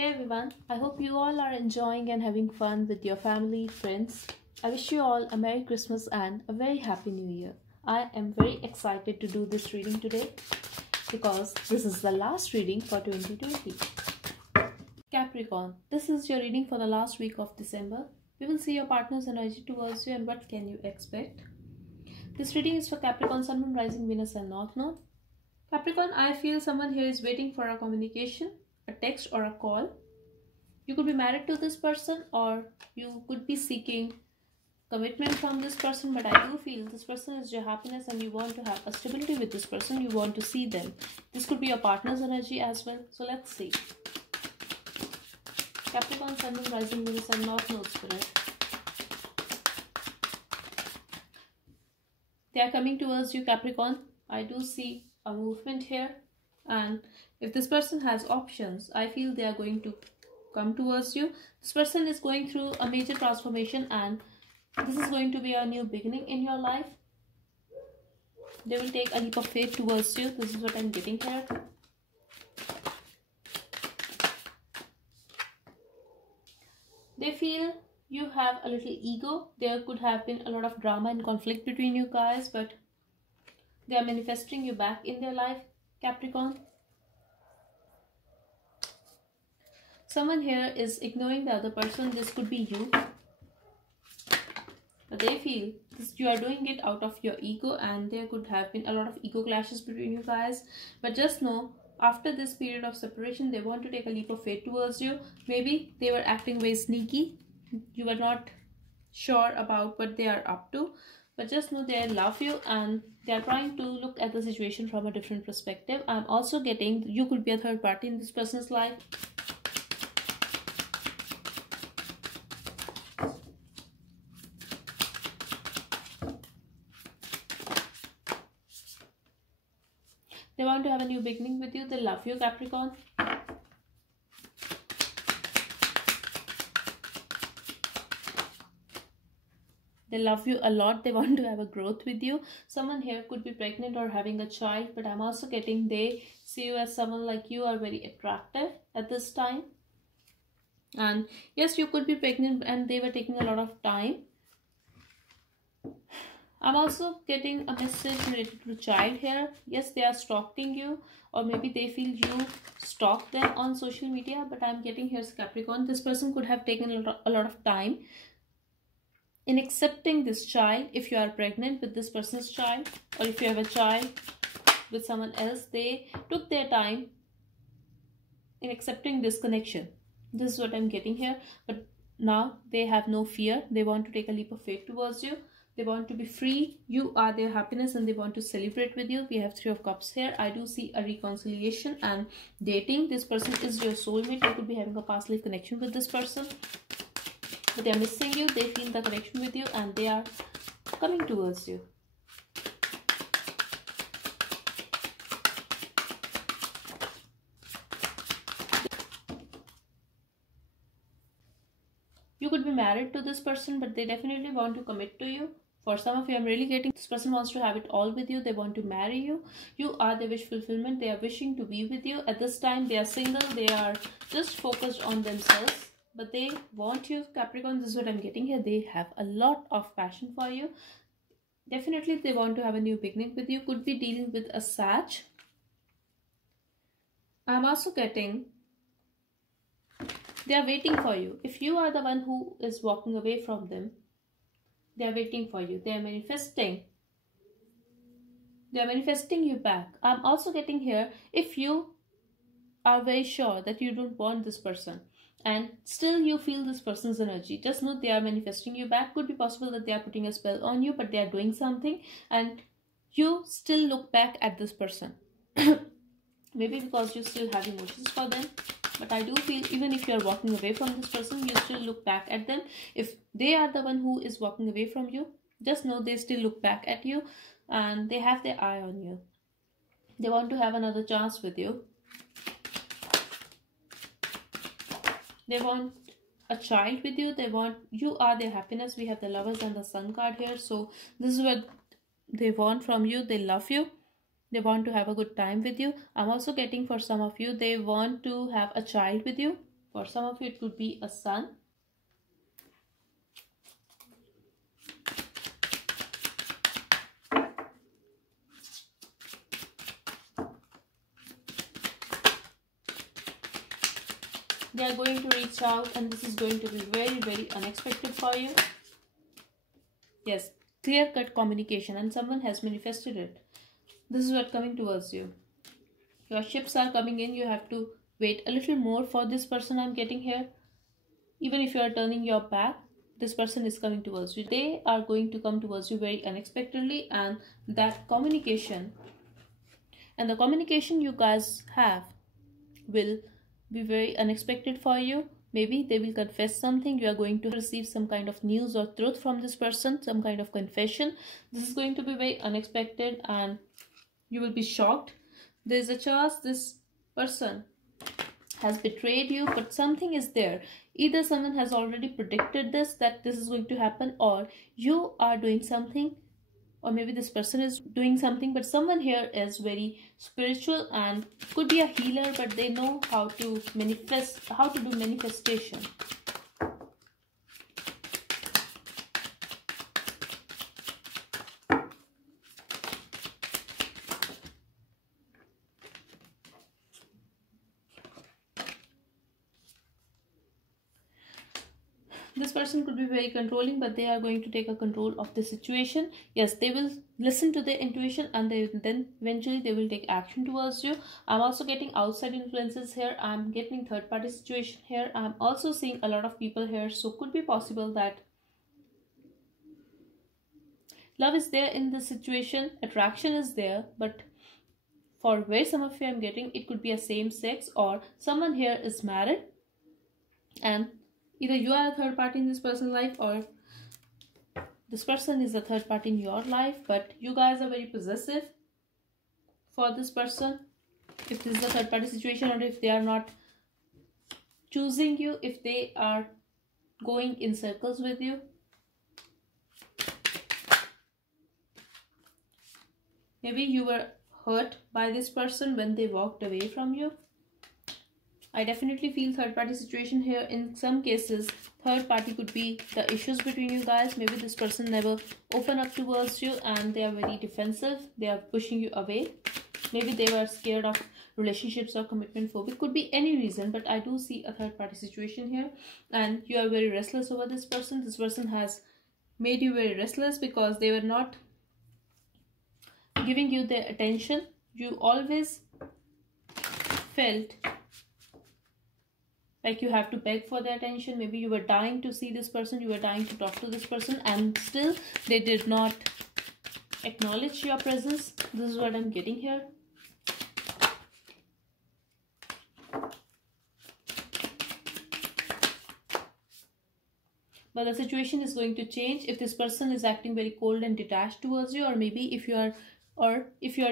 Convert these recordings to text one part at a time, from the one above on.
Hey everyone, I hope you all are enjoying and having fun with your family, friends. I wish you all a Merry Christmas and a very Happy New Year. I am very excited to do this reading today because this is the last reading for 2020. Capricorn, this is your reading for the last week of December. We will see your partner's energy towards you and what can you expect. This reading is for Capricorn, Sun, Moon, Rising, Venus and North Node. Capricorn, I feel someone here is waiting for a communication, a text or a call. You could be married to this person or you could be seeking commitment from this person, but I do feel this person is your happiness and you want to have a stability with this person. You want to see them. This could be your partner's energy as well. So let's see. Capricorn, Sun, Moon, Rising, Venus and North Node Spirit. They are coming towards you, Capricorn. I do see a movement here, and if this person has options, I feel they are going to come towards you. This person is going through a major transformation and this is going to be a new beginning in your life. They will take a leap of faith towards you. This is what I'm getting here. They feel you have a little ego. There could have been a lot of drama and conflict between you guys, but they are manifesting you back in their life, Capricorn. Someone here is ignoring the other person. This could be you. But they feel this, you are doing it out of your ego, and there could have been a lot of ego clashes between you guys. But just know, after this period of separation, they want to take a leap of faith towards you. Maybe they were acting very sneaky. You were not sure about what they are up to. But just know they love you and they are trying to look at the situation from a different perspective. I'm also getting you could be a third party in this person's life. They want to have a new beginning with you. They love you, Capricorn. They love you a lot. They want to have a growth with you. Someone here could be pregnant or having a child, but I'm also getting they see you as someone like you are very attractive at this time. And yes, you could be pregnant and they were taking a lot of time. I'm also getting a message related to child here. Yes, they are stalking you, or maybe they feel you stalk them on social media, but I'm getting here's Capricorn. This person could have taken a lot of time in accepting this child. If you are pregnant with this person's child, or if you have a child with someone else, they took their time in accepting this connection. This is what I'm getting here. But now they have no fear. They want to take a leap of faith towards you. They want to be free. You are their happiness and they want to celebrate with you. We have 3 of Cups here. I do see a reconciliation and dating. This person is your soulmate. You could be having a past life connection with this person. But they are missing you. They feel the connection with you and they are coming towards you. You could be married to this person, but they definitely want to commit to you. For some of you, I'm really getting this person wants to have it all with you. They want to marry you. You are their wish fulfillment. They are wishing to be with you. At this time, they are single. They are just focused on themselves. But they want you, Capricorn. This is what I'm getting here. They have a lot of passion for you. Definitely, they want to have a new beginning with you. Could be dealing with a Sag. I'm also getting they are waiting for you. If you are the one who is walking away from them, they are waiting for you. They are manifesting. They are manifesting you back. I'm also getting here, if you are very sure that you don't want this person and still you feel this person's energy, just know they are manifesting you back. Could be possible that they are putting a spell on you, but they are doing something and you still look back at this person. Maybe because you still have emotions for them. But I do feel even if you are walking away from this person, you still look back at them. If they are the one who is walking away from you, just know they still look back at you and they have their eye on you. They want to have another chance with you. They want a child with you. They want, you are their happiness. We have the Lovers and the Sun card here. So this is what they want from you. They love you. They want to have a good time with you. I'm also getting for some of you, they want to have a child with you. For some of you, it could be a sun. They are going to reach out, and this is going to be very, very unexpected for you. Yes, clear-cut communication, and someone has manifested it. This is what coming towards you. Your ships are coming in. You have to wait a little more for this person I'm getting here. Even if you are turning your back, this person is coming towards you. They are going to come towards you very unexpectedly, and that communication and the communication you guys have will be very unexpected for you. Maybe they will confess something. You are going to receive some kind of news or truth from this person, some kind of confession. This is going to be very unexpected and you will be shocked. There is a chance this person has betrayed you, but something is there. Either someone has already predicted this, that this is going to happen, or you are doing something, or maybe this person is doing something, but someone here is very spiritual and could be a healer, but they know how to manifest, how to do manifestation. This person could be very controlling, but they are going to take a control of the situation. Yes, they will listen to their intuition, and then eventually they will take action towards you. I'm also getting outside influences here. I'm getting third party situation here. I'm also seeing a lot of people here, so could be possible that love is there in this situation, attraction is there, but for where some of you I'm getting, it could be a same sex, or someone here is married and either you are a third party in this person's life, or this person is a third party in your life, but you guys are very possessive for this person. If this is a third party situation, or if they are not choosing you, if they are going in circles with you. Maybe you were hurt by this person when they walked away from you. I definitely feel third party situation here. In some cases, third party could be the issues between you guys. Maybe this person never open up towards you and they are very defensive. They are pushing you away. Maybe they were scared of relationships or commitment phobic. Could be any reason, but I do see a third party situation here. And you are very restless over this person. This person has made you very restless because they were not giving you their attention. You always felt like you have to beg for their attention. Maybe you were dying to see this person, you were dying to talk to this person, and still they did not acknowledge your presence. This is what I'm getting here. But the situation is going to change if this person is acting very cold and detached towards you, or maybe if you are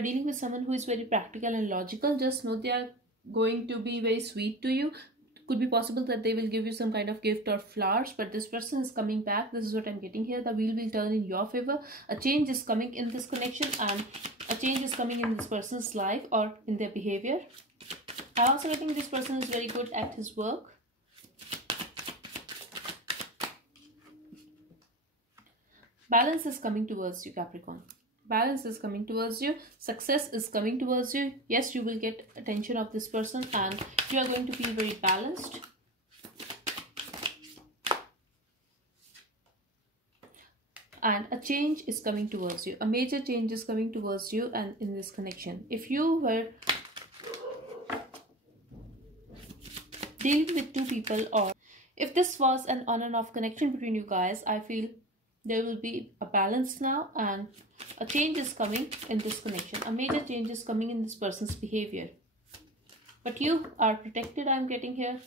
dealing with someone who is very practical and logical, just know they are going to be very sweet to you. Could be possible that they will give you some kind of gift or flowers, but this person is coming back. This is what I'm getting here. The wheel will turn in your favor. A change is coming in this connection, and a change is coming in this person's life or in their behavior. I also think this person is very good at his work. Balance is coming towards you, Capricorn. Balance is coming towards you. Success is coming towards you. Yes, you will get attention of this person and you are going to feel very balanced. And a change is coming towards you. A major change is coming towards you and in this connection. If you were dealing with two people, or if this was an on and off connection between you guys, I feel there will be a balance now and a change is coming in this connection. A major change is coming in this person's behavior. But you are protected, I'm getting here.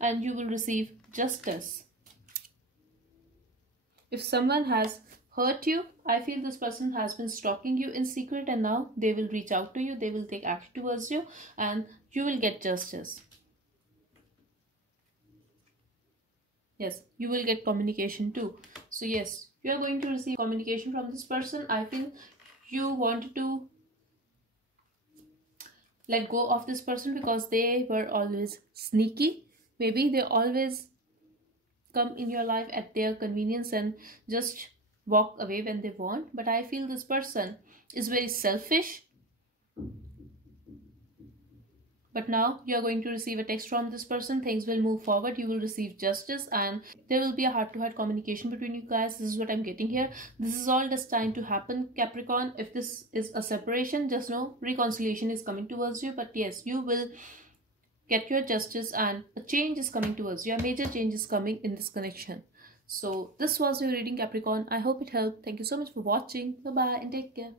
And you will receive justice. If someone has hurt you, I feel this person has been stalking you in secret, and now they will reach out to you. They will take action towards you and you will get justice. Yes, you will get communication too. So yes, you are going to receive communication from this person. I feel you wanted to let go of this person because they were always sneaky. Maybe they always come in your life at their convenience and just walk away when they want. But I feel this person is very selfish. But now you are going to receive a text from this person. Things will move forward. You will receive justice and there will be a heart-to-heart communication between you guys. This is what I'm getting here. This is all destined to happen, Capricorn. If this is a separation, just know reconciliation is coming towards you. But yes, you will get your justice and a change is coming towards you. A major change is coming in this connection. So this was your reading, Capricorn. I hope it helped. Thank you so much for watching. Bye-bye and take care.